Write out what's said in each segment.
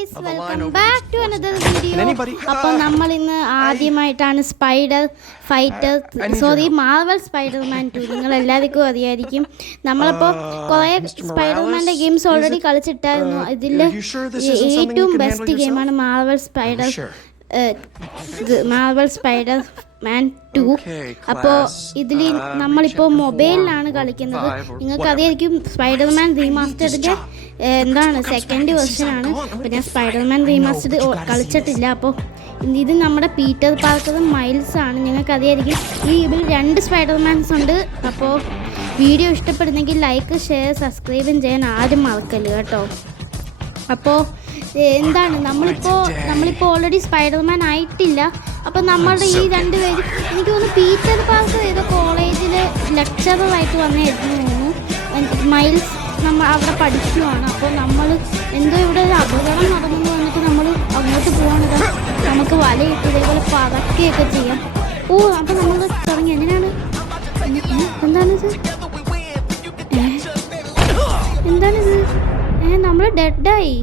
guys, welcome back to another video. അപ്പോൾ നമ്മൾ ഇന്ന് ആദ്യമായിട്ടാണ് മാർവൽ സ്പൈഡർമാൻ 2 നിങ്ങൾ എല്ലാവർക്കും അറിയായിരിക്കും. നമ്മളിപ്പോൾ കുറേ സ്പൈഡർമാൻ്റെ ഗെയിംസ് ഓൾറെഡി കളിച്ചിട്ടായിരുന്നു. ഇതിൽ ഏറ്റവും ബെസ്റ്റ് ഗെയിമാണ് മാർവൽ സ്പൈഡർമാൻ 2. അപ്പോൾ ഇതിൽ നമ്മളിപ്പോൾ മൊബൈലിലാണ് കളിക്കുന്നത്. നിങ്ങൾക്കറിയായിരിക്കും സ്പൈഡർമാൻ റീമാസ്റ്ററിൻ്റെ എന്താണ് സെക്കൻഡ് വെർഷനാണ്. അപ്പോൾ ഞാൻ സ്പൈഡർമാൻ റീമാസ്റ്റർ കളിച്ചിട്ടില്ല. അപ്പോൾ ഇത് നമ്മുടെ പീറ്റർ പാർക്കറും മൈൽസാണ്. ഞങ്ങൾക്കറിയായിരിക്കും ഇതിൽ 2 സ്പൈഡർമാൻസ് ഉണ്ട്. അപ്പോൾ വീഡിയോ ഇഷ്ടപ്പെടുന്നെങ്കിൽ ലൈക്ക്, ഷെയർ, സബ്സ്ക്രൈബും ചെയ്യാൻ ആരും മറക്കല്ല് കേട്ടോ. അപ്പോൾ എന്താണ് നമ്മളിപ്പോൾ ഓൾറെഡി സ്പൈഡർമാൻ ആയിട്ടില്ല. അപ്പോൾ നമ്മളുടെ ഈ 2 പേര് എനിക്ക് തോന്നുന്നു പീറ്റർ പാർക്കർ ഏതോ കോളേജിൽ ലെക്ചററായിട്ട് വന്നിരുന്നു. മൈൽസ് നമ്മൾ അവിടെ പഠിക്കുവാണ്. അപ്പോൾ നമ്മൾ എന്തോ ഇവിടെ ഒരു അപകടം നടന്നെന്ന് വന്നിട്ട് നമ്മൾ അങ്ങോട്ട് പോകാണിത്. നമുക്ക് വലയിട്ട് ഇതേപോലെ പതക്കുകയൊക്കെ ചെയ്യാം. അപ്പോൾ നമ്മൾ തുടങ്ങി. എങ്ങനെയാണ് എന്താണിത് നമ്മൾ ഡെഡായി.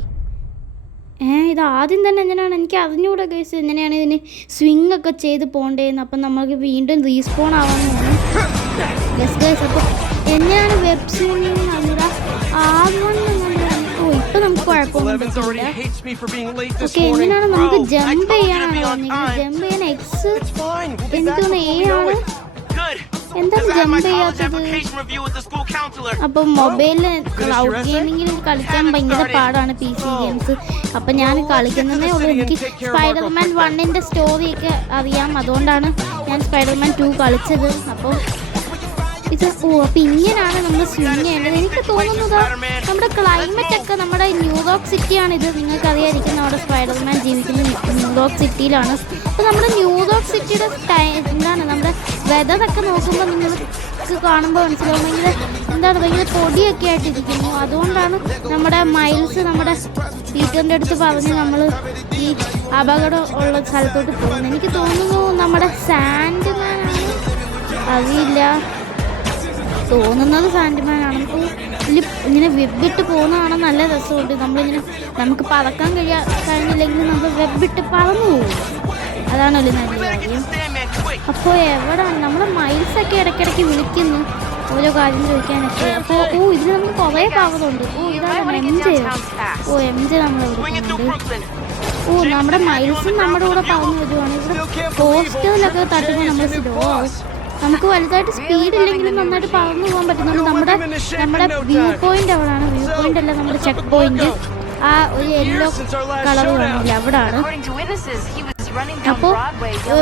ഇത് ആദ്യം തന്നെ എങ്ങനെയാണ് എനിക്ക് അറിഞ്ഞുകൂടെ ഗൈസ്. എങ്ങനെയാണ് ഇതിന് സ്വിങ് ഒക്കെ ചെയ്ത് പോകേണ്ടതെന്ന്. അപ്പം നമുക്ക് വീണ്ടും റീസ്പോൺ ആവാമെന്ന് തോന്നുന്നു ഗൈസ്. അപ്പോൾ എങ്ങനെയാണ് വെബ് സ്വിങ്ങിങ് അറിഞ്ഞൂടാ. ഇപ്പം നമുക്ക് കുഴപ്പമൊന്നും പറ്റില്ല. ഓക്കെ, എങ്ങനെയാണ് നമുക്ക് ജമ്പ് ചെയ്യാനാണ് പറഞ്ഞെങ്കിൽ ജമ്പ് ചെയ്യാൻ എക്സ് എനിക്ക് തോന്നുന്നു എ ആണ്. എന്താണ് ജമ്പ് ചെയ്യാത്തത്? അപ്പം മൊബൈലിൽ ക്ലൗഡ് ഗെയിമിങ്ങിൽ കളിക്കാൻ ഭയങ്കര പാടാണ് PC ഗെയിംസ്. അപ്പം ഞാൻ കളിക്കുന്നതേ ഉള്ളൂ. എനിക്ക് സ്പൈഡർമാൻ 1ൻ്റെ സ്റ്റോറിയൊക്കെ അറിയാം. അതുകൊണ്ടാണ് ഞാൻ സ്പൈഡർമാൻ 2 കളിച്ചത്. അപ്പോൾ അപ്പം ഇങ്ങനെയാണ് നമ്മൾ സ്വിങ് ചെയ്യേണ്ടത്. എനിക്ക് തോന്നുന്നത് നമ്മുടെ ക്ലൈമറ്റ് ഒക്കെ നമ്മുടെ ന്യൂയോർക്ക് സിറ്റിയാണിത്. നിങ്ങൾക്കറിയായിരിക്കും നമ്മുടെ സ്പൈഡർമാൻ ജീവിക്കുന്ന ന്യൂയോർക്ക് സിറ്റിയിലാണ്. അപ്പോൾ നമ്മുടെ ന്യൂയോർക്ക് സിറ്റിയുടെ എന്താണ് നമ്മുടെ വെതറൊക്കെ നോക്കുമ്പോൾ നിങ്ങൾക്ക് കാണുമ്പോൾ മനസ്സിലാവും ഭയങ്കര പൊടിയൊക്കെ ആയിട്ടിരിക്കുന്നു. അതുകൊണ്ടാണ് നമ്മുടെ മൈൽസ് നമ്മുടെ പീറ്ററിൻ്റെ അടുത്ത് പറഞ്ഞ് നമ്മൾ ഈ അപകടം ഉള്ള സ്ഥലത്തോട്ട് പോകുന്നത്. എനിക്ക് തോന്നുന്നു നമ്മുടെ സാൻഡ്മാനാണ്, അറിയില്ല, തോന്നുന്നത് സാൻഡ്മാനാണ്. അപ്പോൾ ഇതിൽ ഇങ്ങനെ വെബിട്ട് പോകുന്നതാണ് നല്ല രസമുണ്ട്. നമുക്ക് പറക്കാൻ കഴിഞ്ഞില്ലെങ്കിൽ നമ്മൾ വെബിട്ട് പറന്നു പോകും. അതാണല്ലോ നല്ല കാര്യം. അപ്പോൾ എവിടെയാണ് നമ്മുടെ മൈൽസൊക്കെ ഇടയ്ക്കിടയ്ക്ക് വിളിക്കുന്നു ഓരോ കാര്യം ചോദിക്കാനൊക്കെ. അപ്പോൾ ഇതിൽ നമുക്ക് കുറേ പാവതുണ്ട്. ഇതാണ് MJ നമ്മളെ വിളിക്കുന്നുണ്ട്. നമ്മുടെ മൈൽസും നമ്മുടെ കൂടെ പറഞ്ഞു വരുവാണ്. ഇവിടെ പോസ്റ്ററിലൊക്കെ തട്ടുമ്പോൾ നമ്മൾ സ്ലോ ആവും. നമുക്ക് വലുതായിട്ട് സ്പീഡ് ഇല്ലെങ്കിലും നന്നായിട്ട് പറന്നു പോകാൻ പറ്റുന്നുണ്ട്. നമ്മുടെ വ്യൂ പോയിന്റ് എവിടെയാണ്? വ്യൂ പോയിന്റ് അല്ല, നമ്മുടെ ചെക്ക് പോയിന്റ് ആ ഒരു യെല്ലോ കളർ കാണില്ല, അവിടാണ്. അപ്പോൾ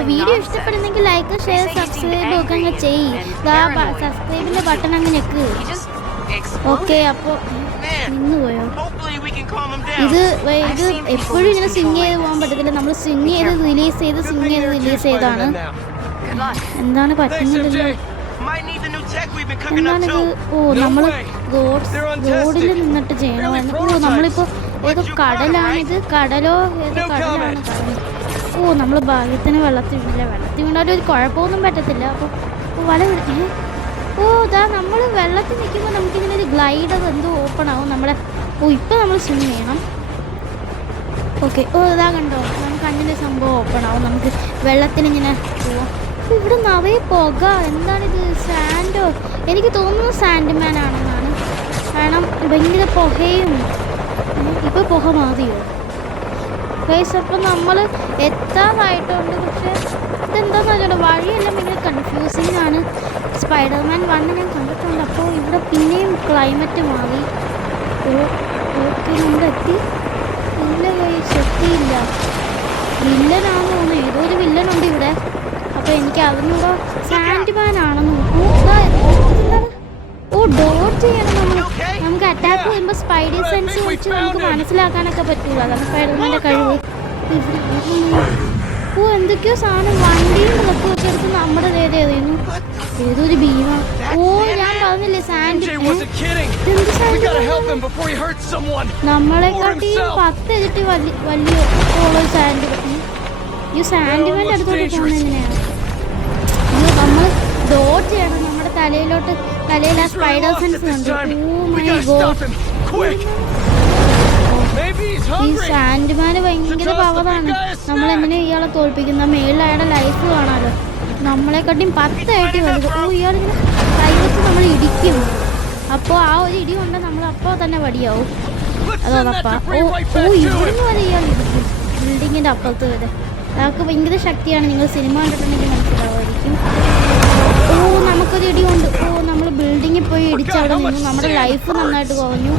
വീഡിയോ ഇഷ്ടപ്പെടുന്നെങ്കിൽ ലൈക്ക്, ഷെയർ, സബ്സ്ക്രൈബ് ഒക്കെ അങ്ങ് ചെയ്യ്. സബ്സ്ക്രൈബിൻ്റെ ബട്ടൺ അങ്ങ് ഞെക്ക്. ഓക്കെ, അപ്പോൾ നിന്ന് പോയോ? ഇത് എപ്പോഴും ഇങ്ങനെ സ്വിങ് ചെയ്ത് പോകാൻ പറ്റത്തില്ല. നമ്മൾ സ്വിങ് ചെയ്ത് റിലീസ് ചെയ്താണ്. എന്താണ് പറ്റുന്നില്ലല്ലോ? എന്താണിത്? നമ്മൾ റോഡിൽ നിന്നിട്ട് ചെയ്യണമായിരുന്നു. നമ്മളിപ്പോൾ ഏതോ കടലാണിത്. കടലോ ഏതോ കടലാണ്. നമ്മൾ ഭാഗ്യത്തിന് വെള്ളത്തിൽ വീണാലും ഒരു കുഴപ്പമൊന്നും പറ്റത്തില്ല. അപ്പോൾ വല നമ്മൾ വെള്ളത്തിൽ നിൽക്കുമ്പോൾ നമുക്കിങ്ങനെ ഒരു ഗ്ലൈഡർ എന്തോ ഓപ്പൺ ആവും നമ്മുടെ. ഇപ്പം നമ്മൾ സ്വിം ചെയ്യണം. ഓക്കെ, ഇതാ കണ്ടോ, നമുക്ക് അങ്ങനെ സംഭവം ഓപ്പൺ ആവും. നമുക്ക് വെള്ളത്തിലിങ്ങനെ പോവാം. ഇവിടെ നിറയെ പുക. എന്താണിത്? സാൻഡോ? എനിക്ക് തോന്നുന്നു സാൻഡ്മാൻ ആണെന്നാണ്. കാരണം ഭയങ്കര പുകയും. ഇപ്പോൾ പുക മാറിയോ ഗൈസ്? അപ്പം നമ്മൾ എത്താറായിട്ടുണ്ട്. പക്ഷേ ഇതെന്താണെന്ന് അറിയണ്ട, വഴിയെല്ലാം ഭയങ്കര കൺഫ്യൂസിങ് ആണ്. സ്പൈഡർമാൻ 1 ഞാൻ കണ്ടിട്ടുണ്ട്. അപ്പോൾ ഇവിടെ പിന്നെയും ക്ലൈമറ്റ് മാറി. ഓക്കെ, നമ്മൾ എത്തി. ഇല്ല ഗൈസ്, എത്തിയില്ല. വില്ലനാണെന്ന് തോന്നുന്നു. ഏതോ ഒരു വില്ലനുണ്ട് ഇവിടെ. അപ്പോൾ എനിക്ക് അറിഞ്ഞൂടോ സാൻഡ്മാൻ ആണെന്ന്. ഡോട്ട് ചെയ്യണം നമ്മൾ. നമുക്ക് അറ്റാക്ക് ചെയ്യുമ്പോൾ സ്പൈഡി സെൻസ് വെച്ച് നമുക്ക് മനസ്സിലാക്കാനൊക്കെ പറ്റൂല. അതാണ് സ്പൈഡർമാൻ്റെ കഴിവ്. എന്തൊക്കെയോ സാധനം വണ്ടിയും ട്രക്കൊക്കെ എടുത്ത് നമ്മുടെ നേരെ എറിയുന്നു. ഏതൊരു ഭീമാണ്. ഞാൻ പറഞ്ഞില്ലേ സാൻഡ്. നമ്മളെക്കാട്ടിയും 10 ഇരട്ടി വലിയ സാൻഡ്. ഈ സാൻഡ്മാൻ്റെ അടുത്തോട്ട് പോകുന്നത് എങ്ങനെയാണ്? നമ്മൾ ഡോട്ട് ചെയ്യണം. നമ്മുടെ തലയിൽ ആ സ്പൈഡർ സെൻസ് ഉണ്ട്. ഈ സാൻഡ് ഭയങ്കര പവറാണ്. നമ്മളെങ്ങനെ ഇയാളെ തോൽപ്പിക്കുന്ന? മേളിൽ അയാളുടെ ലൈഫ് കാണാമല്ലോ, നമ്മളെക്കാട്ടിയും 10 ഇരട്ടി വലുത്. ഇയാളിങ്ങനെ കൈ വെച്ച് നമ്മൾ ഇടിക്കും. അപ്പോൾ ആ ഒരു ഇടി കൊണ്ട് നമ്മൾ അപ്പോൾ തന്നെ വടിയാവും. അതോടൊപ്പം ഇവിടുന്ന് വരെ ഇയാൾ ഇടിക്കും, ബിൽഡിങ്ങിൻ്റെ അപ്പുറത്ത് വരെ. അയാൾക്ക് ഭയങ്കര ശക്തിയാണ്. നിങ്ങൾ സിനിമ കണ്ടിട്ടുണ്ടെങ്കിൽ മനസ്സിലാവുമായിരിക്കും. നമുക്കൊരു ഇടി കൊണ്ട് നമ്മൾ ബിൽഡിങ്ങിൽ പോയി ഇടിച്ച് അവിടെ നിന്നു. നമ്മുടെ ലൈഫ് നന്നായിട്ട് കുറഞ്ഞു.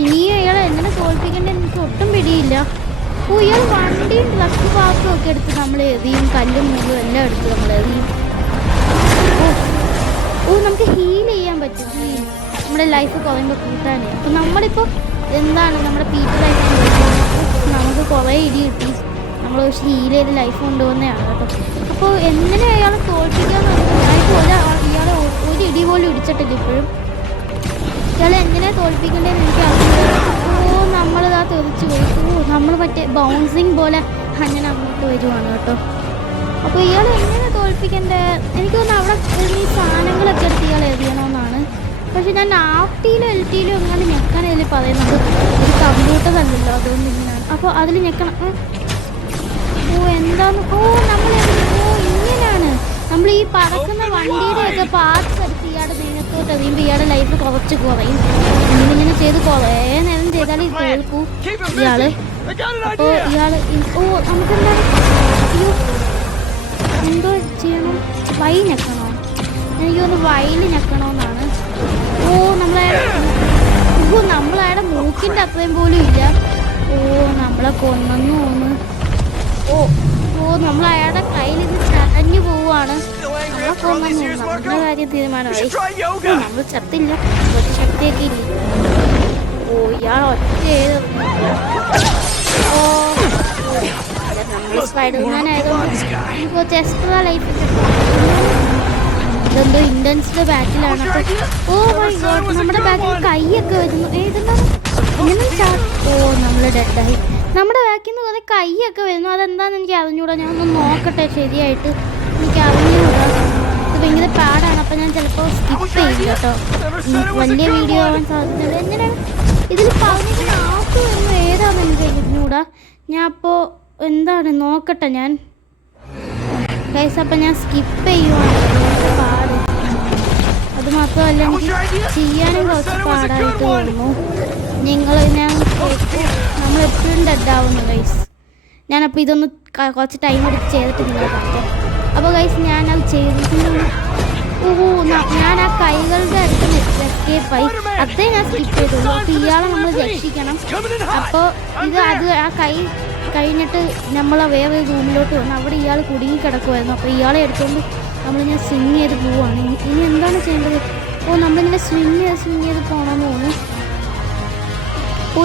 ഇനിയും ഇയാളെ എങ്ങനെ തോൽപ്പിക്കേണ്ടത് എനിക്ക് ഒട്ടും പിടിയില്ല. ഇയാൾ വണ്ടിയും ട്രക്ക് പാർക്കും ഒക്കെ എടുത്ത് നമ്മൾ എറിയും, കല്ലും മുള്ളും എല്ലാം എടുത്ത് നമ്മൾ എറിയും. നമുക്ക് ഹീൽ ചെയ്യാൻ പറ്റും, നമ്മുടെ ലൈഫ് കുറയുമ്പോൾ കൂട്ടാനേ. അപ്പം നമ്മളിപ്പോൾ എന്താണ് നമ്മുടെ പീപ്പിളായിട്ട് നമുക്ക് കുറേ ഇടി കിട്ടി, നമ്മൾ പക്ഷേ ഹീൽ ചെയ്ത് ലൈഫ് കൊണ്ടുപോകുന്നതാണ് കേട്ടോ. അപ്പോൾ എങ്ങനെ അയാളെ തോൽപ്പിക്കാന്ന് പറഞ്ഞാൽ ഞാനിപ്പോൾ ഇയാളെ ഒരു ഇടി പോലും ഇടിച്ചിട്ടില്ല ഇപ്പോഴും. ഇയാളെ എങ്ങനെ തോൽപ്പിക്കേണ്ടതെന്ന് എനിക്ക് അറിയില്ല. നമ്മളിതാ തെറിച്ച് പോയി. നമ്മൾ മറ്റേ ബൗൺസിങ് പോലെ അങ്ങനെ അങ്ങോട്ട് വരുവാണ് കേട്ടോ. അപ്പോൾ ഇയാൾ എങ്ങനെ തോൽപ്പിക്കേണ്ടത്? എനിക്ക് തോന്നുന്നു അവിടെ ഈ സാധനങ്ങളൊക്കെ എടുത്ത് ഇയാൾ എറിയണമെന്നാണ്. പക്ഷെ ഞാൻ ആഫ്റ്റിയിലും LTയിലും എങ്ങനെ ഞെക്കാൻ അതിൽ പറയുന്നത് ഒരു കമ്പ്യൂട്ടർ അല്ലല്ലോ, അതുകൊണ്ട് ഇങ്ങനെയാണ്. അപ്പോൾ അതിൽ ഞെക്കണം. എന്താന്ന് നമ്മൾ ഇങ്ങനെയാണ് നമ്മൾ ഈ പറക്കുന്ന വണ്ടിയുടെയൊക്കെ പാർട്സ് എടുത്ത് ഇയാളുടെ നെയ്യത്തോട്ട് എറിയുമ്പോൾ ഇയാളുടെ ലൈഫ് കുറച്ച് കുറയും. ഇങ്ങനെ ചെയ്ത് കുറേ നേരം ചെയ്താൽ ഇത് തോൽക്കൂ ഇയാള്. അപ്പോൾ ഇയാള് നമുക്കെന്താണ് എന്തോ ചെയ്യണം? വൈ ഞെക്കണോ? എനിക്കൊന്ന് വൈയിൽ ഞെക്കണമെന്നാണ്. നമ്മളയാളുടെ മൂക്കിൻ്റെ അത്രയും പോലും ഇല്ല. നമ്മളെ കൊന്നു തോന്നുന്നു. നമ്മൾ അയാളുടെ കയ്യിൽ ഇത് ചടഞ്ഞു പോവാണ്. നമ്മളെ കൊന്നു, നമ്മുടെ കാര്യം തീരുമാനമായി. നമ്മൾ ചത്തില്ല, കുറച്ച് ശക്തിയൊക്കെ ഇല്ല. ഇയാൾ ഒറ്റ നമ്മൾ സ്പൈഡർമാൻ ആയതുകൊണ്ട് എനിക്ക് കുറച്ച് എക്സ്ട്രാ ലൈഫ് ഇതെന്തോ ഇൻറ്റൻസ്ഡ് ബാറ്റിലാണ്. നമ്മുടെ ബാക്കിൽ കൈയൊക്കെ വരുന്നു. നമ്മൾ ഡെഡായി. നമ്മുടെ ബാക്കിൽ നിന്ന് കുറേ കൈയൊക്കെ വരുന്നു. അതെന്താണെന്ന് എനിക്ക് അറിഞ്ഞൂടാ. ഞാനൊന്ന് നോക്കട്ടെ ശരിയായിട്ട്. എനിക്ക് അറിഞ്ഞൂടാ. ഇത് ഭയങ്കര പാടാണ്. അപ്പം ഞാൻ ചിലപ്പോൾ സ്കിപ്പ് ചെയ്യും കേട്ടോ. വലിയ വീഡിയോ ആവാൻ സാധ്യതയുണ്ട്. എങ്ങനെയാണ് ഇതിൽ പറഞ്ഞിട്ട് ആപ്പ് വരുന്നു? ഏതാണെന്ന് എനിക്ക് അറിഞ്ഞൂടാ. ഞാൻ അപ്പോൾ എന്താണ് നോക്കട്ടെ ഞാൻ ഗൈസ്. അപ്പം ഞാൻ സ്കിപ്പ് ചെയ്യുവാണ്. പാട് അതുമാത്രമല്ല എനിക്ക് ചെയ്യാനും കുറച്ച് പാടായിട്ട് തോന്നുന്നു. നമ്മളെപ്പോഴും ഡെഡാവുന്നു ഗൈസ്. ഞാനപ്പോൾ ഇതൊന്ന് കുറച്ച് ടൈം എടുത്ത് ചെയ്തിട്ട് നിങ്ങൾ കാണിക്കാം. അപ്പോൾ ഗൈസ് ഞാനത് ചെയ്തിട്ടുണ്ട്. ഞാൻ ആ കൈകളുടെ അടുത്ത് എസ്കേപ്പായി. അതേ ഞാൻ സ്കിപ്പ് ചെയ്തുള്ളൂ. അപ്പോൾ ഇയാളെ നമ്മൾ രക്ഷിക്കണം. അപ്പോൾ ആ കൈ കഴിഞ്ഞിട്ട് നമ്മളെ വേറെ റൂമിലോട്ട് വന്നു. അവിടെ ഇയാൾ കുടുങ്ങി കിടക്കുമായിരുന്നു. അപ്പോൾ ഇയാളെ എടുത്തുകൊണ്ട് നമ്മളിങ്ങനെ സ്വിങ് ചെയ്ത് പോവുകയാണ്. ഇനി എന്താണ് ചെയ്യേണ്ടത്? നമ്മളിങ്ങനെ സ്വിങ് ചെയ്ത് പോകണമെന്ന് തോന്നുന്നു.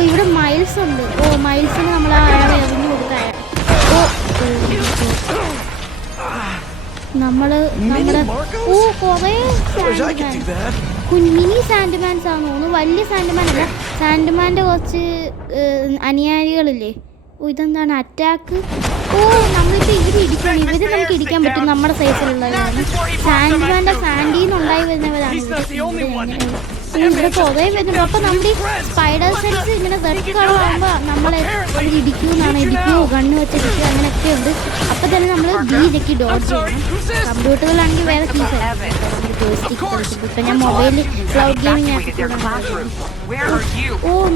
ഇവിടെ മൈൽസ് ഉണ്ട്. മൈൽസിന് നമ്മൾ അയാളെ എറിഞ്ഞു കൊടുത്താൽ നമ്മുടെ കുറേ മിനി സാൻഡ്മാൻസ് ആണെന്ന് തോന്നുന്നു. വലിയ സാൻഡ്മാൻ അല്ല, സാൻഡ്മാൻ്റെ കുറച്ച് അനുയായികളില്ലേ. ഇതെന്താണ് അറ്റാക്ക്? നമ്മളിപ്പോൾ ഇടിക്കണം. നമുക്ക് ഇടിക്കാൻ പറ്റും. നമ്മുടെ സൈസിലുള്ളവരാണ്. സാൻഡ്മാൻ്റെ സാൻഡിന്നുണ്ടായി വരുന്നവരാണ് ഇവിടെ കുറേ വരുന്നുണ്ട്. അപ്പോൾ നമ്മുടെ ഈ സ്പൈഡർ സെൻസ് ഇങ്ങനെ റെഡ് കളറാകുമ്പോൾ നമ്മളെ ഇടിക്കുമെന്നാണ്. ഇടിക്കുമോ ഗണ്ണ് വെച്ചിടിക്കുക അങ്ങനെയൊക്കെ ഉണ്ട്. അപ്പോൾ തന്നെ നമ്മൾ ബീജയ്ക്ക് ഡോഡ്ജ് ചെയ്യണം. കമ്പ്യൂട്ടറിലാണെങ്കിൽ വേറെ കീസ് ഇപ്പം ഞാൻ മൊബൈലിൽ ക്ലൗഡ് ഗെയിമിങ് ആക്കിയിട്ടുണ്ട്.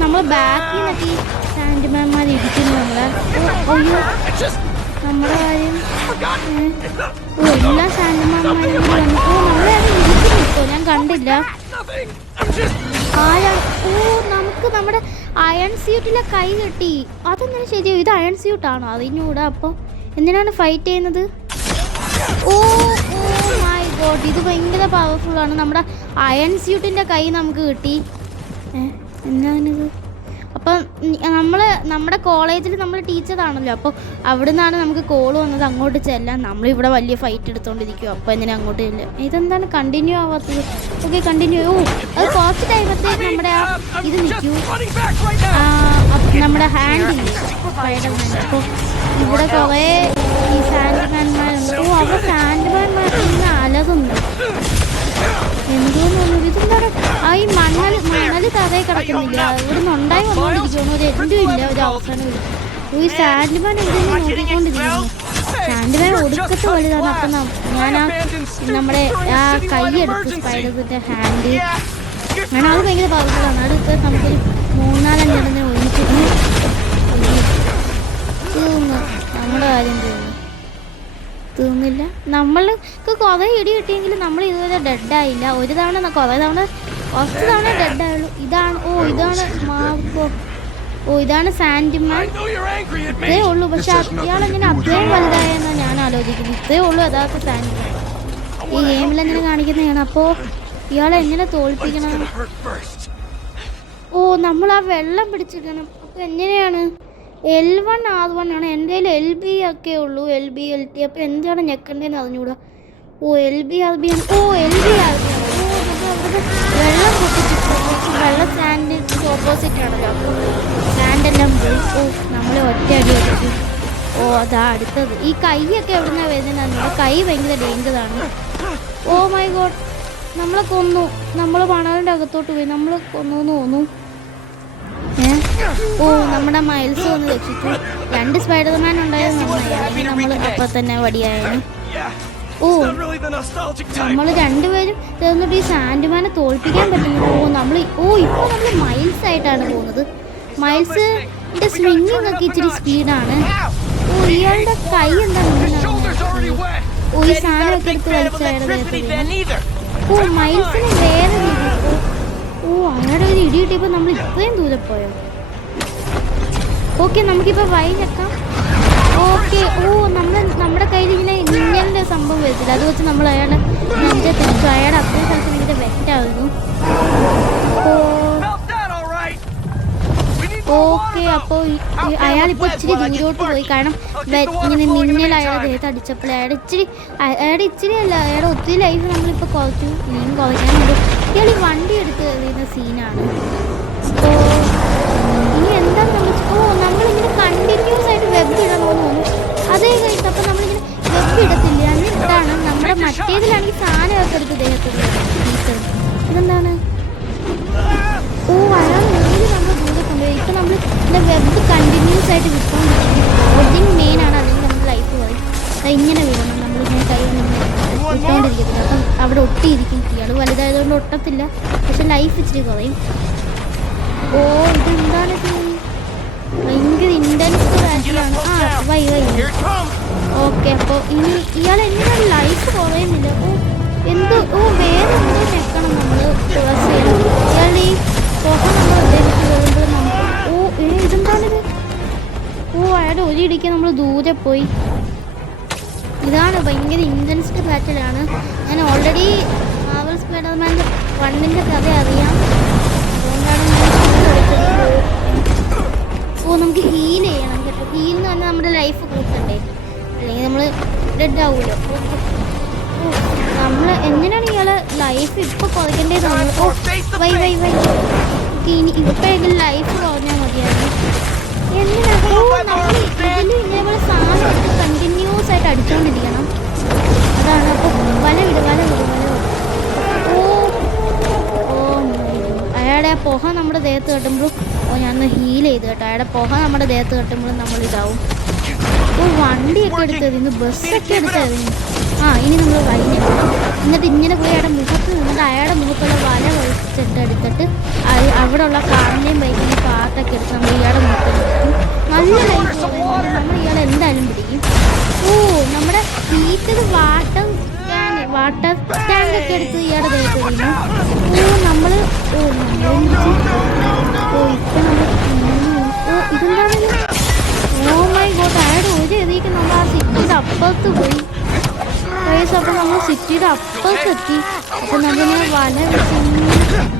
നമ്മൾ ബാക്കിൽ നിന്നൊക്കെ ഈ സാൻഡ്മാൻമാർ ഇടിക്കുന്നു നമ്മളെ. നമ്മുടെ കാര്യം എല്ലാ സാൻഡ്മാൻമാരും നമ്മളെ അത് ഇരിക്കുന്നു. ഞാൻ കണ്ടില്ല നമുക്ക് നമ്മുടെ അയൺ സ്യൂട്ടിലെ കൈ കിട്ടി. അതെങ്ങനെ ശരിയോ? ഇത് അയൺ സ്യൂട്ടാണോ? അതിനൂടെ അപ്പോൾ എന്തിനാണ് ഫൈറ്റ് ചെയ്യുന്നത്? മൈ ഗോഡ്, ഇത് ഭയങ്കര പവർഫുള്ളാണ്. നമ്മുടെ അയൺ സ്യൂട്ടിൻ്റെ കൈ നമുക്ക് കിട്ടി. എന്താണിത്? അപ്പം നമ്മുടെ കോളേജിൽ നമ്മൾ ടീച്ചറാണല്ലോ. അപ്പോൾ അവിടെ നിന്നാണ് നമുക്ക് കോൾ വന്നത് അങ്ങോട്ട് ചെല്ലാൻ. നമ്മളിവിടെ വലിയ ഫൈറ്റ് എടുത്തുകൊണ്ടിരിക്കും. അപ്പോൾ എന്തിനാ അങ്ങോട്ട് ചെല്ലുക? ഇതെന്താണ് കണ്ടിന്യൂ ആവാത്തത്? Okay continue. അത് കുറച്ച് ടൈമത്തേക്ക് നമ്മുടെ ഇത് നിൽക്കൂ. നമ്മുടെ ഹാൻഡില്ലേ സ്പൈഡർ ഹാൻഡ്. അപ്പോൾ ഇവിടെ കുറേ ഈ സാൻഡ്മാൻമാരുണ്ട്. അവിടെ സാൻഡ്മാൻമാർ ഇങ്ങനെ അലറുണ്ട്. എന്തോന്നു ഇതെന്താണ്? ഈ മണൽ തറയിൽ കിടക്കുന്നില്ല. ഇവിടെ നിന്ന് ഉണ്ടായി വന്നുകൊണ്ടിരിക്കുകയാണ്. ഒരു എൻഡും ഇല്ല, ഒരു അവസാനവും ഇല്ല. ഈ സാൻഡ്മാൻ എവിടെയെങ്കിലും നോക്കിക്കൊണ്ടിരിക്കുന്നു. സാൻഡ്മാൻ ഒടുക്കത്തെ വലുതാണ്. അപ്പം ഞാൻ നമ്മുടെ ആ കൈ എടുത്ത് സ്പൈഡറിന്റെ ഹാൻഡ് അങ്ങനെ അത് ഭയങ്കര പവർഫുള്ളാണ്. അടുത്ത് നമുക്കൊരു 3-4 ഒഴിച്ചിട്ട് തീർന്നു. നമ്മുടെ കാര്യം തീർന്നില്ല. നമ്മൾക്ക് കുറേ ഇടി കിട്ടിയെങ്കിലും നമ്മൾ ഇതുവരെ ഡെഡായില്ല. ഒരു തവണ കുറേ തവണ ഫസ്റ്റ് തവണ ഡെഡായുള്ളൂ. ഇതാണ് ഇതാണ് മാർക്കോ. ഇതാണ് സാൻഡ്മാൻ. ഇത്രേ ഉള്ളൂ. പക്ഷെ ഇയാളെങ്ങനെ അത്രയും വലുതായെന്നാണ് ഞാൻ ആലോചിക്കുന്നത്. ഇത്രേ ഉള്ളൂ യഥാർത്ഥ സാൻഡ്മാൻ. ഈ ഗെയിമിലെങ്ങനെ കാണിക്കുന്നതാണ്. അപ്പോൾ ഇയാളെ എങ്ങനെ തോൽപ്പിക്കണം? നമ്മൾ ആ വെള്ളം പിടിച്ചിരിക്കണം. അപ്പോൾ എങ്ങനെയാണ്? L1 R1 ആണ്. എൻ്റെ കയ്യിൽ LB ഒക്കെ ഉള്ളൂ. LB LT. അപ്പോൾ എന്താണ് ഞെക്കേണ്ടതെന്ന് അറിഞ്ഞൂടാ. LB RB ആണ്. LB RB ആണ്. വെള്ളം പൊട്ടിച്ചിട്ട് വെള്ളം സാൻഡ് ഓപ്പോസിറ്റ് ആണല്ലോ. അപ്പോൾ സാൻഡെല്ലാം പോയി. നമ്മളെ ഒറ്റ അടി അടിച്ചു. അതാ അടുത്തത്. ഈ കൈയൊക്കെ എവിടെ നിന്നാണ് വരുന്നതെന്ന് കൈ ഭയങ്കര ഡേഞ്ചറാണ്. മൈ ഗോഡ്, നമ്മളെ കൊന്നു. നമ്മൾ മണലിൻ്റെ അകത്തോട്ട് പോയി. നമ്മൾ കൊന്നു തോന്നുന്നു. നമ്മുടെ മൈൽസ് ഒന്ന് രക്ഷിച്ചു. 2 സ്പൈഡർമാൻ ഉണ്ടായിരുന്നു. നമ്മൾ അപ്പം തന്നെ വടിയായിരുന്നു. നമ്മൾ രണ്ടുപേരും ചേർന്നിട്ട് ഈ സാൻഡ്മാനെ തോൽപ്പിക്കാൻ പറ്റുന്നു. ഇപ്പോൾ നമ്മൾ മൈൽസ് ആയിട്ടാണ് പോകുന്നത്. മൈൽസിന്റെ സ്വിങ്ങിങ് ഒക്കെ ഇച്ചിരി സ്പീഡാണ്. ഇയാളുടെ കൈ എന്താണ് ഈ സാധനമൊക്കെ എടുത്ത് വലിച്ചയാളുടെ മൈൽസിന് വേറെ രീതി. അയാളുടെ ഒരു ഇടി കിട്ടിയപ്പോൾ നമ്മൾ ഇത്രയും ദൂരെ പോയോ? നമുക്കിപ്പോൾ വൈ വെക്കാം. നമ്മുടെ കയ്യിൽ ഇങ്ങനെ ഇങ്ങനത്തെ സംഭവം വരത്തില്ല. അത് വെച്ച് നമ്മൾ അയാളുടെ നെഞ്ചെ തിരിച്ചു. അയാളുടെ അത്രയും സ്ഥലത്ത് ഭയങ്കര വെറ്റായിരുന്നു. അപ്പോൾ അയാളിപ്പോൾ ഇച്ചിരി ദൂരോട്ട് പോയി. കാരണം ഇങ്ങനെ മിന്നൽ അയാളുടെ ദേഹത്ത് അടിച്ചപ്പോൾ അയാളുടെ ഇച്ചിരി അല്ല, അയാളുടെ ഒത്തിരി ലൈഫ് നമ്മളിപ്പോൾ കുറച്ചു. ഇനിയും കുറയ്ക്കാനുണ്ട്. ഇയാൾ ഈ വണ്ടി എടുത്ത് എറിയുന്ന സീനാണ്. ഇനി എന്താ നമ്മളിങ്ങനെ കണ്ടിന്യൂസ് ആയിട്ട് വെബ് ഇടണമെന്ന് തോന്നുന്നു. അതേ കഴിച്ചു. അപ്പം നമ്മളിങ്ങനെ വെബ് ഇടത്തില്ല. എന്നിട്ടാണ് നമ്മുടെ മറ്റേതിലാണെങ്കിൽ സാധനമൊക്കെ എടുത്ത് ദേഹത്ത് ഇതെന്താണ്? അയാൾ നമ്മൾ ദൂരെ കൊണ്ടുപോയി. ഇപ്പം നമ്മൾ ഇതിൻ്റെ വെബ് കണ്ടിന്യൂസ് ആയിട്ട് വിട്ടുകൊണ്ടിരിക്കും. മെയിനാണ്. അല്ലെങ്കിൽ നമ്മുടെ ലൈഫ് പോയി. ഇങ്ങനെ വിടണം. നമ്മളിങ്ങനെ കൈ വിട്ടുകൊണ്ടിരിക്കത്തില്ല. അപ്പം അവിടെ ഒട്ടിയിരിക്കും. ഇയാൾ വലുതായതുകൊണ്ട് ഒട്ടത്തില്ല. പക്ഷെ ലൈഫ് ഇച്ചിരി കുറയും. ഇതെന്താണ്? ഭയങ്കര ഇൻറ്റൻസ് ബാറ്റിലാണ്. വൈ അപ്പോൾ ഇനി ഇയാൾ എങ്ങനെയാണ് ലൈഫ് കുറയുന്നില്ല. വേറെ എന്തോ ഞെക്കണം നമ്മൾ പ്ലസ് ചെയ്യണം. ഇയാൾ ഈ പുക നമ്മൾ അദ്ദേഹത്തിന് പോകുമ്പോൾ നമുക്ക് ഇതെന്താണിത്? അയാളുടെ ഒരു ഇടിക്ക് നമ്മൾ ദൂരെ പോയി. ഇതാണ് ഭയങ്കര ഇൻറ്റൻസ് ബാറ്റിലാണ്. ഞാൻ ഓൾറെഡി മാർവൽ സ്പൈഡർമാൻ 1ന്റെ കഥ അറിയാം. അതുകൊണ്ടാണ് ഞാൻ നമുക്ക് ഹീൽ ചെയ്യണം കേട്ടോ. ഹീൽ എന്ന് പറഞ്ഞാൽ നമ്മുടെ ലൈഫ് കൂട്ടണ്ടേ, അല്ലെങ്കിൽ നമ്മൾ ഡെഡ് ആവുമല്ലോ. നമ്മൾ എന്തിനാണ് ഇയാളെ ലൈഫ് ഇപ്പോൾ കുറയ്ക്കേണ്ടത്? വൈ ഇനി ഇപ്പോഴെങ്കിലും ലൈഫ് കുറഞ്ഞാൽ മതിയായിരുന്നു. എന്തിനാണ് നമ്മൾ ഇതിൽ ഇതേപോലെ സാധനം കണ്ടിന്യൂസ് ആയിട്ട് അടിച്ചുകൊണ്ടിരിക്കണം. അതാണ്. അപ്പോൾ വല വിടും. അയാളുടെ ആ പുക നമ്മുടെ ദേഹത്ത് കെട്ടുമ്പോഴും ഞാൻ ഹീൽ ചെയ്ത് കേട്ടോ. അയാളുടെ പുക നമ്മുടെ ദേഹത്ത് കെട്ടുമ്പോഴും നമ്മൾ ഇതാവും. വണ്ടിയൊക്കെ എടുത്തെറിയുന്നു, ബസ്സൊക്കെ എടുത്തെറിയുന്നു. ഇനി നമ്മൾ വൈകി എന്നിട്ട് ഇങ്ങനെ പോയി അയാളുടെ മുഖത്ത് നിന്നിട്ട് അയാളുടെ മുഖത്തുള്ള വല വലിച്ചിട്ടെടുത്തിട്ട് അവിടെയുള്ള കാറിൻ്റെയും ബൈക്കിൻ്റെയും പാർട്ടൊക്കെ എടുത്ത് നമ്മൾ ഇയാളുടെ മുഖത്ത് നിൽക്കും. നല്ല ലൈഫ് പറയുന്നത് നമ്മൾ ഇയാളെ എന്തായാലും പിടിക്കും. നമ്മുടെ വീട്ടിൽ വാട്ടർ ടാങ്കൊക്കെ എടുത്ത് ഇയാളുടെ ദേഹത്ത് വീണു. നമ്മൾ ഇതെന്താണ്? മൈ ഗോഡ്, അയാളുടെ ഒരു എതിക്ക് നമ്മൾ ആ സിറ്റിയുടെ അപ്പുറത്ത് പോയി. അപ്പോൾ നമ്മൾ സിറ്റിയുടെ അപ്പുറത്തെത്തി. അപ്പോൾ നമ്മളിങ്ങനെ വല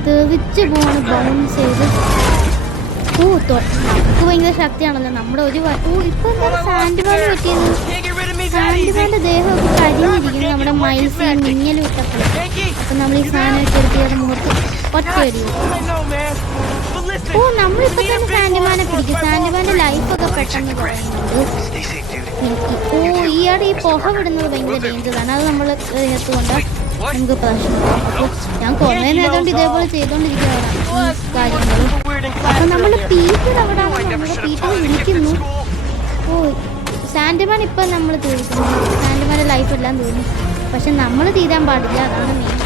തെറിച്ച് പോവാണ് ബൗൺസ് ചെയ്ത്. നമുക്ക് ഭയങ്കര ശക്തിയാണല്ലോ നമ്മുടെ ഒരു ഇപ്പൊ എന്താണ് സാൻഡ്മാന് പറ്റിയത്? സാൻഡ്മാന്റെ ദേഹമൊക്കെ കരിഞ്ഞിരിക്കുന്നു നമ്മുടെ മൈൽസ് മിന്നൽ വിട്ടപ്പോൾ. അപ്പൊ നമ്മൾ ഈ സാധനമൊക്കെ എടുത്ത് മുഖത്ത് ഒറ്റയടി. നമ്മളിപ്പോ തന്നെ സാൻഡ്മാനെ പിടിക്കും. സാൻഡ്മാന്റെ ലൈഫൊക്കെ പെട്ടെന്ന് കുറയുന്നുണ്ട്. ഈയാടെ ഈ പുക വിടുന്നത് ഭയങ്കര ഡേഞ്ചറാണ്. അത് നമ്മൾ ദേഹത്ത് കൊണ്ട് നമുക്ക് പ്രശ്നമാണ്. അപ്പോൾ ഞാൻ കുറേ നേരം ഇതേപോലെ ചെയ്തുകൊണ്ടിരിക്കുകയാണ് ഈ കാര്യങ്ങൾ. അപ്പം നമ്മൾ പീറ്റർ അവിടെയാണ്. നമ്മുടെ പീറ്റർ വിളിക്കുന്നു. ഓ സാൻഡ്മാൻ ഇപ്പം നമ്മൾ തീർക്കുന്നു. സാൻഡ്മാൻ്റെ ലൈഫെല്ലാം തീർന്നു. പക്ഷെ നമ്മൾ തീരാൻ പാടില്ല, അതാണ് മെയിൻ.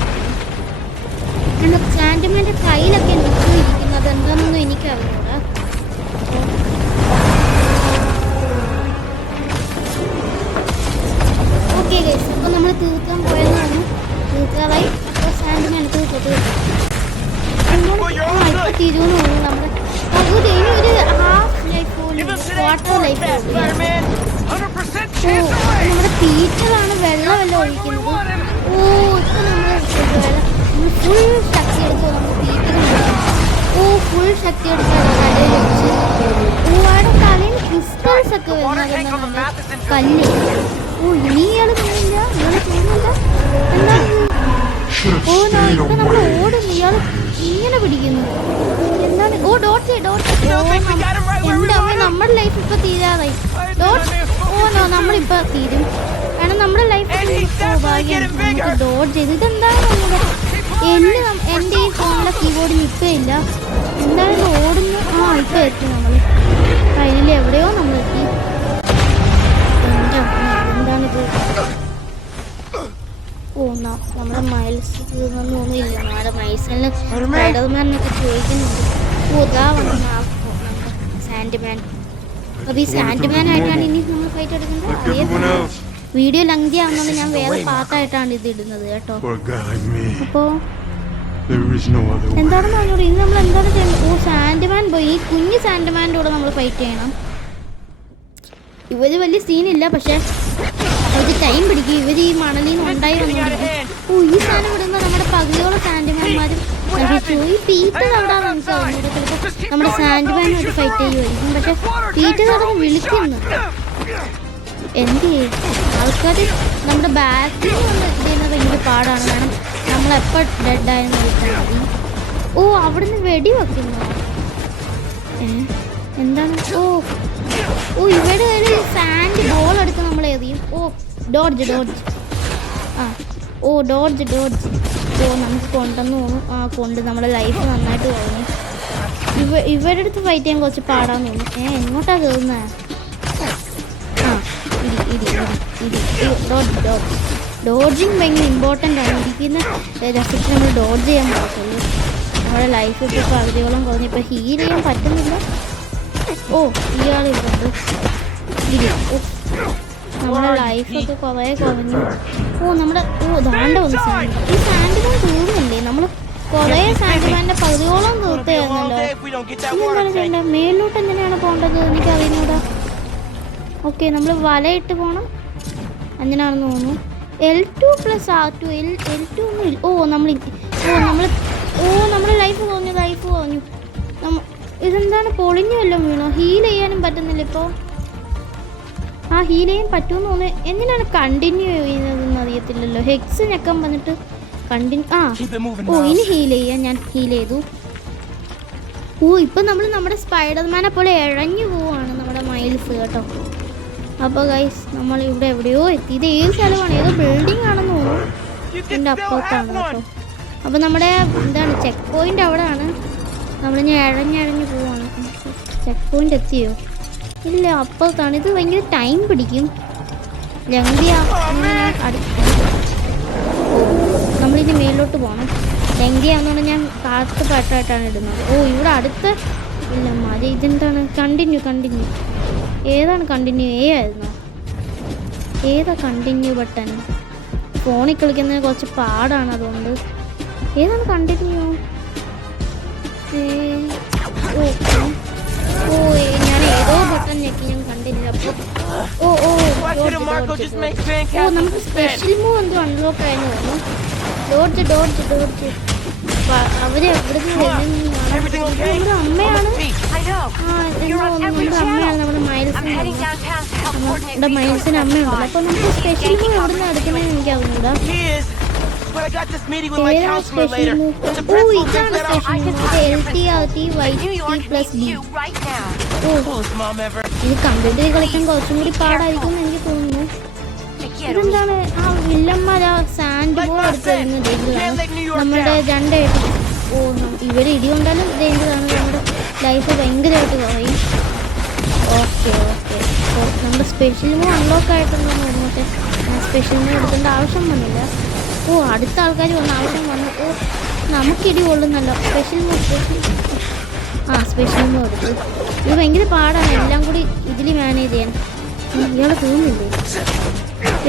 കാരണം സാൻഡ്മാൻ്റെ കയ്യിലൊക്കെ എന്തൊക്കെയോ ഇരിക്കുന്നു, അതെന്താണെന്നൊന്നും എനിക്കറിയില്ല. ഓക്കെ ഗൈസ്, അപ്പോൾ നമ്മൾ തീർക്കാൻ പോയതാണ്. തീർക്കാറായി. അപ്പോൾ സാൻഡ്മാൻ എടുത്ത് തൊട്ട് ഇപ്പം തിരുവെന്ന് തോന്നുന്നു. നമ്മുടെ പകുതി ഇനി ഒരു ഹാഫ് ലൈഫ് പോലും ക്വാർട്ടർ ലൈഫ് നമ്മുടെ പീറ്ററാണ് വെള്ളമെല്ലാം ഒഴിക്കുന്നത്. ഓ ഇപ്പം നമ്മൾ ഫുൾ ശക്തി എടുത്തു നമ്മൾ പീറ്റർ. ഓ ഫുൾ ശക്തി എടുത്ത് കടയിൽ വെച്ച് അവിടെ തലയിൽ ക്രിസ്റ്റൽസ് ഒക്കെ വരുന്നത് കല്ല്. ഓ ഇനി ഇയാൾ തോന്നില്ല, ഇയാൾ തോന്നുന്നില്ല എന്താണ്. ഓ ഇപ്പൊ നമ്മൾ ഓടുന്നു, ഇയാൾ ഇങ്ങനെ പിടിക്കുന്നു എന്താണ്. ഓ ഡോട്ട് എന്റെ അമ്മ നമ്മുടെ ലൈഫ് ഇപ്പൊ തീരാറായി. ഡോട്ട് ഓ നോ നമ്മളിപ്പോ തീരും. കാരണം നമ്മുടെ ലൈഫ് നമുക്ക് ഡോട്ട് ചെയ്ത് ഇതെന്താണ് നമ്മുടെ എൻ്റെ ഈ ഫോണിലെ കീബോർഡിന് ഇപ്പം ഇല്ല. എന്താണ് ഓടുന്നു. ആ ഇപ്പം എത്തി നമ്മൾ ഫൈനലി എവിടെയോ നമ്മൾ എത്തി. എന്താണിത്. ഓ നമ്മുടെ മൈൽസ് തീർന്നൊന്നുമില്ല. നമ്മുടെ മൈൽസിന് സ്പൈഡർമാനൊക്കെ ചോദിക്കുന്നുണ്ട്. ഓ ഇതാ വന്നു നമ്മുടെ സാൻഡ്മാൻ. അപ്പോൾ ഈ സാൻഡ്മാനായിട്ടാണ് ഇനി നമ്മൾ ഫൈറ്റ് എടുക്കുന്നത്. വീഡിയോ ലെങ്തി ആവുന്നത് ഞാൻ വേറെ പാർട്ടായിട്ടാണ് ഇത് ഇടുന്നത് കേട്ടോ. അപ്പോൾ എന്താണെന്ന് പറഞ്ഞോളൂ, ഇനി നമ്മൾ എന്താണ് ചെയ്യുന്നത്. ഓ സാൻഡ്മാൻ പോയി. ഈ കുഞ്ഞ് സാൻഡ്മാൻ്റെ കൂടെ നമ്മൾ ഫൈറ്റ് ചെയ്യണം. ഇവർ വലിയ സീനില്ല, പക്ഷെ അവർക്ക് ടൈം പിടിക്കും. ഇവർ ഈ മണലിൽ നിന്ന് ഉണ്ടായി വന്നുകൊണ്ടിരിക്കും. ഓ ഈ സാധനം വിടുമ്പോൾ നമ്മുടെ പകുതിയോളം സാൻഡ്മാന്മാരും നശിച്ചു. ഈ പീറ്റർ അവിടെ മനസ്സിലാവുന്നത് ചിലപ്പോൾ നമ്മുടെ സാൻഡ്മാനുമായിട്ട് ഫൈറ്റ് ചെയ്യുമായിരിക്കും. പക്ഷെ പീറ്റർ അവിടെ വിളിക്കുന്നു. എന്ത് ആൾക്കാർ നമ്മുടെ ബാക്കിൽ നിന്ന് ചെയ്യുന്നത് ഭയങ്കര പാടാണ്. കാരണം നമ്മളെപ്പോൾ ഡെഡായെന്ന് ചോദിച്ചാൽ മതി. ഓ അവിടുന്ന് വെടി വെക്കുന്നു. എന്താണ്. ഓ ഓ ഇവിടെ ഒരു സാൻഡ് ബോൾ എടുത്ത് നമ്മൾ എറിയും. ഓ ഡോഡ്ജ് ആ ഓ ഡോഡ്ജ് ഓ നമുക്ക് കൊണ്ടെന്ന് തോന്നും. ആ കൊണ്ട് നമ്മുടെ ലൈഫ് നന്നായിട്ട് തോന്നി. ഇവരുടെ അടുത്ത് ഫൈറ്റ് ചെയ്യാൻ കുറച്ച് പാടാന്ന് തോന്നുന്നു. എങ്ങോട്ടാണ് കയറുന്നത്. ഡോഡ്ജിങ് ഭയങ്കര ഇമ്പോർട്ടൻ്റ് ആണ്. ഇരിക്കുന്ന രസത്തിൽ നമ്മൾ ഡോഡ്ജ് ചെയ്യാൻ പറ്റുള്ളൂ. നമ്മുടെ ലൈഫ് ഇപ്പോൾ പകുതിയോളം കുറഞ്ഞു. ഇപ്പോൾ ഹീൽ ചെയ്യാൻ പറ്റുന്നില്ല. ഓ ഇയാളിട്ടുണ്ട്. നമ്മുടെ ലൈഫൊക്കെ കുറേ കുറഞ്ഞു. ഓ നമ്മുടെ ദാണ്ട ഒന്ന് സാൻഡ്. ഈ സാൻഡ്മാൻ തീർന്നില്ലേ. നമ്മൾ കുറേ സാൻഡ്മാൻ്റെ പകുതിയോളം തീർത്തായിരുന്നല്ലോ. ഇതെന്താണ് ചെയ്യേണ്ടത്. മേളിലോട്ട് എങ്ങനെയാണ് പോകേണ്ടത് എനിക്കറിയുന്നൂടാ. ഓക്കെ നമ്മൾ വലയിട്ട് പോകണം. അങ്ങനെയാണെന്ന് തോന്നുന്നു. L2 + R2 L2 ഒന്നും ഇല്ല. നമ്മുടെ ലൈഫ് കുറഞ്ഞു. ഇതെന്താണ് പൊളിഞ്ഞു വല്ലതും വീണോ. ഹീൽ ചെയ്യാനും പറ്റുന്നില്ല ഇപ്പോൾ. ആ ഹീൽ ചെയ്യാൻ പറ്റുമെന്ന് തോന്നുന്നു. എങ്ങനെയാണ് കണ്ടിന്യൂ ചെയ്യുന്നതെന്ന് അറിയത്തില്ലല്ലോ. ഹെക്സ് ഞെക്കാൻ പറഞ്ഞിട്ട് കണ്ടിന്യൂ. ഓ ഇനി ഹീൽ ചെയ്യാൻ ഞാൻ ഹീൽ ചെയ്തു. ഓ ഇപ്പം നമ്മൾ നമ്മുടെ സ്പൈഡർമാനെ പോലെ ഇഴഞ്ഞു പോവാണ് നമ്മുടെ മൈൽസ് കേട്ടോ. അപ്പോൾ ഗൈസ് നമ്മൾ ഇവിടെ എവിടെയോ എത്തി. ഇത് ഏത് സ്ഥലമാണ്. ഏതോ ബിൽഡിംഗ് ആണെന്ന് തോന്നുന്നു. എൻ്റെ അപ്പുറത്താണ് കേട്ടോ. അപ്പോൾ നമ്മുടെ എന്താണ് ചെക്ക് പോയിൻ്റ് അവിടെയാണ്. നമ്മളിനി ഇഴഞ്ഞിഴഞ്ഞ് പോവാണ്. ചെക്ക് പോയിൻ്റ് എത്തിയോ ഇല്ല. അപ്പുറത്താണ്. ഇത് ഭയങ്കര ടൈം പിടിക്കും. നമ്മളിനി മേലോട്ട് പോകണം. ലങ്കയാണെന്നുകൊണ്ട് ഞാൻ കാത്ത് പാട്ടായിട്ടാണ് ഇടുന്നത്. ഓ ഇവിടെ അടുത്ത് ഇല്ല മതി. ഇതെന്താണ് കണ്ടിന്യൂ. ഏതാണ് കണ്ടിന്യൂ. ആയിരുന്നോ. ഏതാ കണ്ടിന്യൂ ബട്ടൺ. ഫോണിൽ കളിക്കുന്നത് കുറച്ച് പാടാണ്. അതുകൊണ്ട് ഏതാണ് കണ്ടിന്യൂ. ഓ ഞാൻ ഏതോ ബട്ടൺ ഞെക്കി ഞാൻ കണ്ടില്ല. അപ്പോൾ നമുക്ക് സ്പെഷ്യൽ മൂവ് എന്തോ അൺലോക്ക് ആയെന്ന് തോന്നുന്നു. ഡോഡ്ജ് അവര് എവിടുന്ന് നമ്മുടെ അമ്മയാണ്. നമ്മുടെ മൈൽസിന് അമ്മയുണ്ടല്ലോ. അപ്പൊ നമുക്ക് സ്പെഷ്യൽ മൂവ് എവിടുന്ന് എടുക്കണമെന്ന് എനിക്ക് അറിഞ്ഞൂടാ. ഏതാണ് സ്പെഷ്യൽ മൂവ്. ഓ ഇതാണ് സ്പെഷ്യൽ മൂവ്. LTRT ഇത് കമ്പ്യൂട്ടറിൽ കളിക്കാൻ കുറച്ചും കൂടി പാടായിരിക്കും എന്ന് എനിക്ക് തോന്നുന്നു. ഇതെന്താണ് ആ വില്ലന്മാർ ആ സാൻഡ് ബോൾ എടുത്ത് തരുന്നത് നമ്മുടെ രണ്ടായിട്ട്. ഓ ഇവർ ഇടികൊണ്ടാലും ഡേഞ്ചറാണ്. നമ്മുടെ ലൈഫ് ഭയങ്കരമായിട്ട് കുറയും. ഓക്കെ നമ്മുടെ സ്പെഷ്യൽ മൂവ് അൺലോക്ക് ആയിട്ടുണ്ടെന്ന് തോന്നുന്നു. പക്ഷേ സ്പെഷ്യൽ മൂവ് എടുക്കേണ്ട ആവശ്യം വന്നില്ല. ഓ അടുത്ത ആൾക്കാർ വന്ന ആവശ്യം വന്നു. ഓ നമുക്കിടി കൊള്ളുന്നല്ലോ. സ്പെഷ്യൽ മൂവ് സ്പെഷ്യൽ മൂവ് എടുത്ത്. ഇത് ഭയങ്കര പാടാണ് എല്ലാം കൂടി ഇതിൽ മാനേജ് ചെയ്യാൻ. ഇയാൾ തോന്നുന്നില്ലേ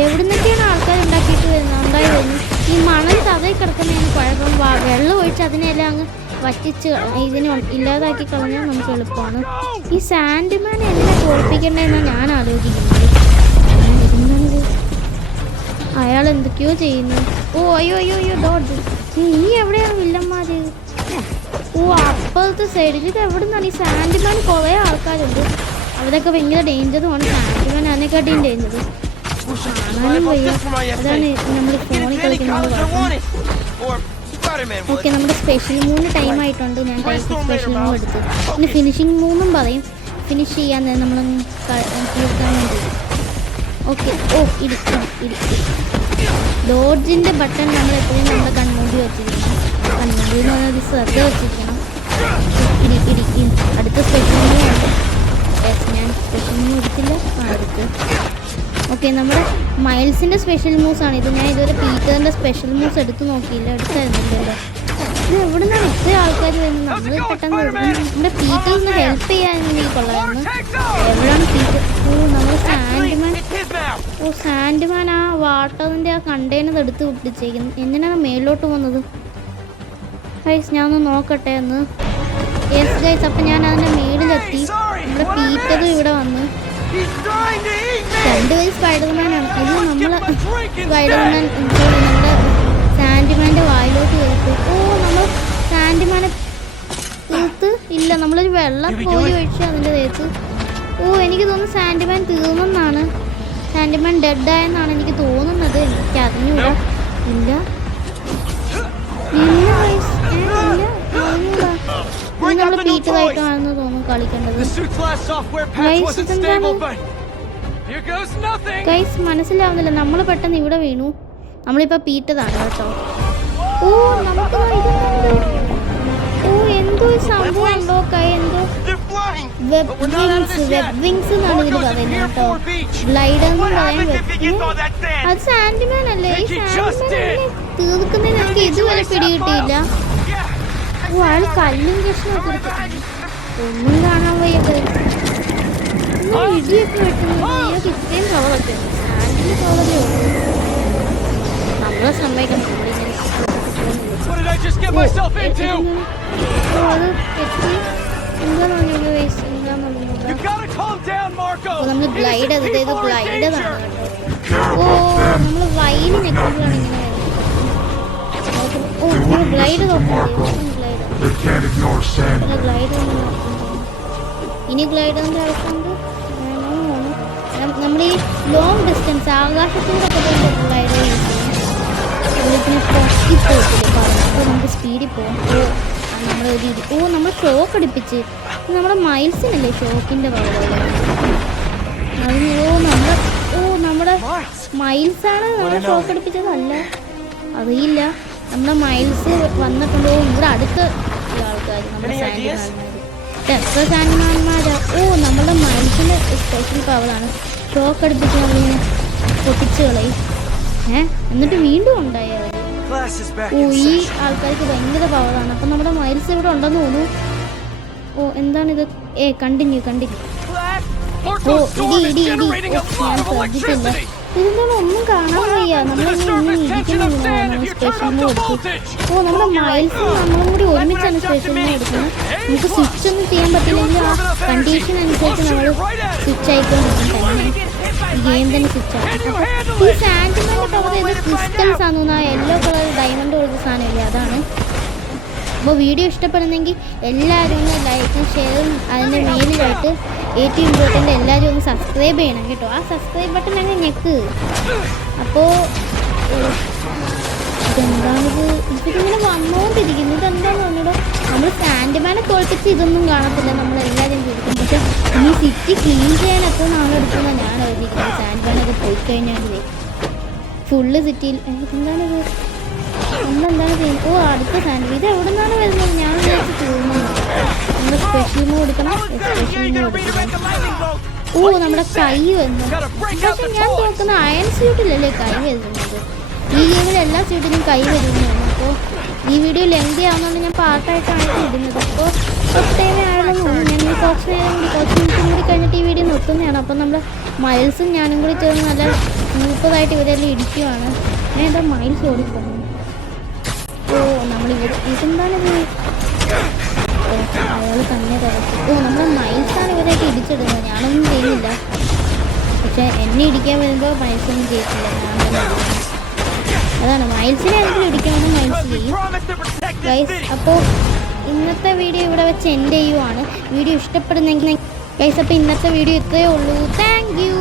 എവിടെ നിന്നൊക്കെയാണ് ആൾക്കാർ ഉണ്ടാക്കിയിട്ട് ഉണ്ടായി വരുന്നത്. ഈ മണൽ തതയിൽ കിടക്കുന്നതിന് കുഴപ്പം വെള്ളം ഒഴിച്ച് അതിനെല്ലാം അങ്ങ് വറ്റിച്ച് ഇതിനെ ഇല്ലാതാക്കി കളഞ്ഞാൽ നമുക്ക് എളുപ്പമാണ്. ഈ സാൻഡ്മാൻ എങ്ങനെ തോൽപ്പിക്കേണ്ടതെന്നാണ് ഞാൻ ആലോചിക്കുന്നത്. എന്താണിത് അയാൾ എന്തൊക്കെയോ ചെയ്യുന്നു. ഓ അയ്യോ അയ്യോ അയ്യോ ഡോട്ട് ഇനി എവിടെയാണ് വില്ലന്മാർ? ഓ അപ്പുറത്തെ സൈഡിൽ ഇത് എവിടെ നിന്നാണ്? ഈ സാൻഡ്മാൻ കുറേ ആൾക്കാരുണ്ട്. അവരൊക്കെ ഭയങ്കര ഡേഞ്ചറുമാണ്. Sandman അതിനെക്കാട്ടിയും danger. കാണാനും വയ്യ. അതാണ് നമ്മൾ ഫോണിൽ കളിക്കുന്നത്. ഓക്കെ നമ്മുടെ സ്പെഷ്യൽ മൂന്ന് ടൈം ആയിട്ടുണ്ട്. ഞാൻ സ്പെഷ്യൽ മൂവ് എടുത്ത് പിന്നെ ഫിനിഷിങ് മൂന്നും പറയും. ഫിനിഷ് ചെയ്യാൻ നമ്മൾ തീർക്കാൻ വേണ്ടി. ഓക്കെ ഓ ഡോഡ്ജിൻ്റെ ബട്ടൺ നമ്മൾ എപ്പോഴും നമ്മുടെ കൺമുമ്പിൽ വെച്ചിരിക്കണം. കൺമുമ്പിൽ എന്ന് പറഞ്ഞാൽ ശ്രദ്ധ വെച്ചിരിക്കണം. അടുത്ത സ്പെഷ്യൽ മൂവ് ഉണ്ട്. ഞാൻ സ്പെഷ്യൽ മൂവ് എടുത്തില്ല. എടുത്ത് ഓക്കെ നമ്മുടെ മൈൽസിൻ്റെ സ്പെഷ്യൽ മൂവ്സ് ആണ് ഇത്. ഞാൻ ഇതുവരെ പീറ്ററിൻ്റെ സ്പെഷ്യൽ മൂവ്സ് എടുത്ത് നോക്കിയില്ല. എടുത്തായിരുന്നില്ലല്ലോ. ഇത് എവിടെ നിന്നാണ് ഇത്ര ആൾക്കാർ വരുന്നത്? നമ്മൾ പെട്ടെന്ന് നമ്മുടെ പീറ്റേഴ്സിനെ ഹെൽപ്പ് ചെയ്യാനെങ്കിൽ കൊള്ളായിരുന്നു. എവിടെയാണ് പീറ്റർ? നമ്മുടെ സാൻഡ്മാൻ ആ വാട്ടറിൻ്റെ ആ കണ്ടെയ്നർ എടുത്ത് വിട്ടിച്ചേക്കുന്നു. എന്തിനാണ് മേലോട്ട് പോകുന്നത്? ഗൈസ് ഞാൻ ഒന്ന് നോക്കട്ടെ എന്ന്. യെസ് ഗൈസ് അപ്പം ഞാൻ അതിൻ്റെ മേളിലെത്തി. നമ്മുടെ പീറ്റർ ഇവിടെ വന്ന് 2 പേര് സ്പൈഡർമാനാണ്. ഇത് നമ്മൾ സ്പൈഡർമാൻ നമ്മുടെ സാൻഡ്മാൻ്റെ വായിലോട്ട് കയറിട്ട്. ഓ നമ്മൾ സാൻഡ്മാനെ തീർത്ത് ഇല്ല. നമ്മളൊരു വെള്ളം കോരി ഒഴിച്ച് അതിൻ്റെ തേത്ത്. ഓ എനിക്ക് തോന്നുന്നു സാൻഡ്മാൻ തീർന്നെന്നാണ്. സാൻഡ്മാൻ ഡെഡായെന്നാണ് എനിക്ക് തോന്നുന്നത്. എനിക്ക് അറിഞ്ഞൂടാ. ഇല്ല നമ്മൾ പീറ്ററായിട്ടാണെന്ന് തോന്നുന്നു കളിക്കേണ്ടത്. ഗൈസ് മനസ്സിലാവുന്നില്ല. നമ്മൾ പെട്ടെന്ന് ഇവിടെ വീണു. നമ്മളിപ്പോൾ പീറ്ററാണ് കേട്ടോ. ഓ നമുക്ക് എന്തോ സംഭവം ഉണ്ടോ കൈ എന്തോ വെബ് വിങ്സ് എന്നാണ് ഇതിന് പറയുന്നത് കേട്ടോ. ഗ്ലൈഡർ എന്ന് പറയാൻ അത് സാൻഡ്മാൻ അല്ലേ? ഈ സാൻഡ്മാൻ തീർക്കുന്നതിന് എനിക്ക് ഇതുവരെ പിടികിട്ടിയില്ല. ഓ അയാൾ കല്ലും കഷ്ണമൊക്കെ എടുത്തു. ഒന്നും കാണാൻ വയ്യ. ഇടിയൊക്കെ വെട്ടുന്നത് ഇയാൾക്ക് ഇത്രയും പവറൊക്കെ സാൻഡിൽ പവറേ ഉള്ളൂ. നമ്മളെ സമ്മതിക്കണം. അത് തെറ്റി എന്താണെന്ന് നമ്മൾ ഗ്ലൈഡ് അതായത് ഗ്ലൈഡറാണ് കേട്ടോ. ഓ നമ്മൾ വൈന് ഞെക്കുമ്പോഴാണ് ഇങ്ങനെ വരുന്നത്. ഓ ഗ്ലൈഡ് നോക്കുന്നത് ഗ്ലൈഡ് ഇനി ഗ്ലൈഡറിൻ്റെ ആവശ്യമുണ്ട്. നമ്മൾ ഈ ലോങ് ഡിസ്റ്റൻസ് ആകാശത്തൂടെ പോകുമ്പോൾ ഗ്ലൈഡർ യൂസ് ചെയ്യും. നമ്മളിങ്ങനെ പൊക്കിപ്പോയിട്ടില്ലേ പറഞ്ഞു. അപ്പോൾ നമുക്ക് സ്പീഡിൽ പോകും. നമ്മൾ ഷോക്ക് അടിപ്പിച്ച് നമ്മുടെ മൈൽസിനല്ലേ ഷോക്കിൻ്റെ പവറുള്ളത്. അതിന് നമ്മുടെ മൈൽസാണ് നമ്മൾ ഷോക്ക് അടിപ്പിച്ചതല്ല. അറിയില്ല. നമ്മുടെ മൈൽസ് വന്നിട്ടുണ്ടോ ഇവിടെ അടുത്ത ആൾക്കാർ നമ്മുടെ സാൻഡ്മാന്മാരാ. നമ്മുടെ മൈൽസിൻ്റെ സ്പെഷ്യൽ പവറാണ് ഷോക്ക് അടിപ്പിച്ച് നമ്മളിങ്ങനെ പൊട്ടിച്ച് കളയും. എന്നിട്ട് വീണ്ടും ഉണ്ടായി അവർ. ഈ ആൾക്കാർക്ക് ഭയങ്കര പവറാണ്. അപ്പം നമ്മുടെ മൈൽസ് ഇവിടെ ഉണ്ടെന്ന് തോന്നുന്നു. എന്താണിത്? കണ്ടിന്യൂ. ഇടി ഞാൻ ശ്രദ്ധിച്ചില്ല. ഇതെന്താണ് ഒന്നും കാണാൻ വയ്യ. നമ്മളിങ്ങനെ ഇരിക്കുന്നതാണ് സ്പെഷ്യൽ മൂവ് എടുത്ത്. നമ്മുടെ മൈൽസ് നമ്മളും കൂടി ഒരുമിച്ചാണ് സ്പെഷ്യൽ മൂവ് എടുക്കുന്നത്. നമുക്ക് സ്വിച്ച് ഒന്നും ചെയ്യാൻ പറ്റില്ലെങ്കിൽ ആ കണ്ടീഷൻ അനുസരിച്ച് നമ്മൾ സ്വിച്ച് ആയിക്കൊണ്ടിരിക്കും. തന്നെ ഈ ഗെയിം തന്നെ സ്വിച്ച് ആക്കും. ഈ സാൻഡ്മാൻ്റെ പവർ ചെയ്ത് ക്രിസ്റ്റൽസ് ആണെന്ന് ആ യെല്ലോ കളർ ഡയമണ്ട് കൊടുത്ത സാധനമില്ലേ അതാണ്. അപ്പോൾ വീഡിയോ ഇഷ്ടപ്പെടുന്നെങ്കിൽ എല്ലാവരും ഒന്ന് ലൈക്കും ഷെയറും അതിൻ്റെ മേലിലായിട്ട് ഏറ്റവും ഇമ്പോർട്ടൻ്റ് എല്ലാവരും ഒന്ന് സബ്സ്ക്രൈബ് ചെയ്യണം കേട്ടോ. ആ സബ്സ്ക്രൈബ് ബട്ടൺ അങ്ങ് ഞെക്ക്. അപ്പോൾ ഇതെന്താണിത്? ഇതിങ്ങനെ വന്നുകൊണ്ടിരിക്കുന്നു. ഇതെന്താണെന്ന് പറഞ്ഞിടോ നമ്മൾ സാൻഡ്മാനെ തോൽപ്പിച്ച് ഇതൊന്നും കാണത്തില്ല. നമ്മളെല്ലാവരും ചോദിക്കും. പക്ഷേ ഈ സിറ്റി ക്ലീൻ ചെയ്യാൻ എത്ര നാളെടുക്കുമെന്നാണ് ഞാൻ അറിഞ്ഞിരിക്കുന്നത്. സാൻഡ്മാനൊക്കെ പോയി കഴിഞ്ഞാൽ ഫുള്ള് സിറ്റിയിൽ എന്താണിത്? നമ്മളെന്താണ് ചെയ്യുന്നത്? അടുത്ത സാൻഡ് ഇത് എവിടെ നിന്നാണ് വരുന്നത്? ഞാൻ വിചാരിച്ച് തോന്നുന്നു നമ്മൾ സ്പെഷ്യൽ മൂവ് എടുക്കണം. സ്പെഷ്യൽ മൂവ് എടുക്കണം. ഓ നമ്മുടെ കൈ വന്നു. പക്ഷെ ഞാൻ നോക്കുന്ന അയൺ സ്യൂട്ടിലല്ലേ കൈ വരുന്നത്. ഈ ഗെയിമിൽ എല്ലാ സ്യൂട്ടിലും കൈ വരുന്നതാണ്. അപ്പോൾ ഈ വീഡിയോ ലെങ്തി ആവുന്നതുകൊണ്ട് ഞാൻ പാർട്ടായിട്ടാണ് ഇടുന്നത്. അപ്പോൾ ഒട്ടേറെ ആയാലും ഞാൻ കുറച്ച് മിനിറ്റും കൂടി കഴിഞ്ഞിട്ട് ഈ വീഡിയോ നിർത്തുന്നതാണ്. അപ്പോൾ നമ്മൾ മൈൽസും ഞാനും കൂടി ചേർന്ന് നല്ല സൂപ്പറായിട്ട് ഇവരെല്ലാം ഇടിക്കുവാണ്. ഞാൻ എന്താ മൈൽസ് ഓടിപ്പോകുന്നു. ഓ ഇതെന്താണിത്? അയാൾ തന്നെ കിടക്കും. ഓ നമ്മുടെ മൈൽസാണ് ഇവരായിട്ട് ഇടിച്ചിടുന്നത്. ഞാനൊന്നും ചെയ്യുന്നില്ല. പക്ഷെ എന്നെ ഇടിക്കാൻ വരുമ്പോൾ മൈൽസൊന്നും ചെയ്യില്ല. ഞാൻ തന്നെ അതാണ് മൈൽസിനെ ആണെങ്കിലും ഇടിക്കണമെന്ന് മൈൽസ് ചെയ്യും ഗൈസ്. അപ്പോൾ ഇന്നത്തെ വീഡിയോ ഇവിടെ വെച്ച് എൻഡ് ചെയ്യുവാണ്. വീഡിയോ ഇഷ്ടപ്പെടുന്നെങ്കിൽ ഗൈസ്, അപ്പോൾ ഇന്നത്തെ വീഡിയോ ഇത്രയേ ഉള്ളൂ. Thank you.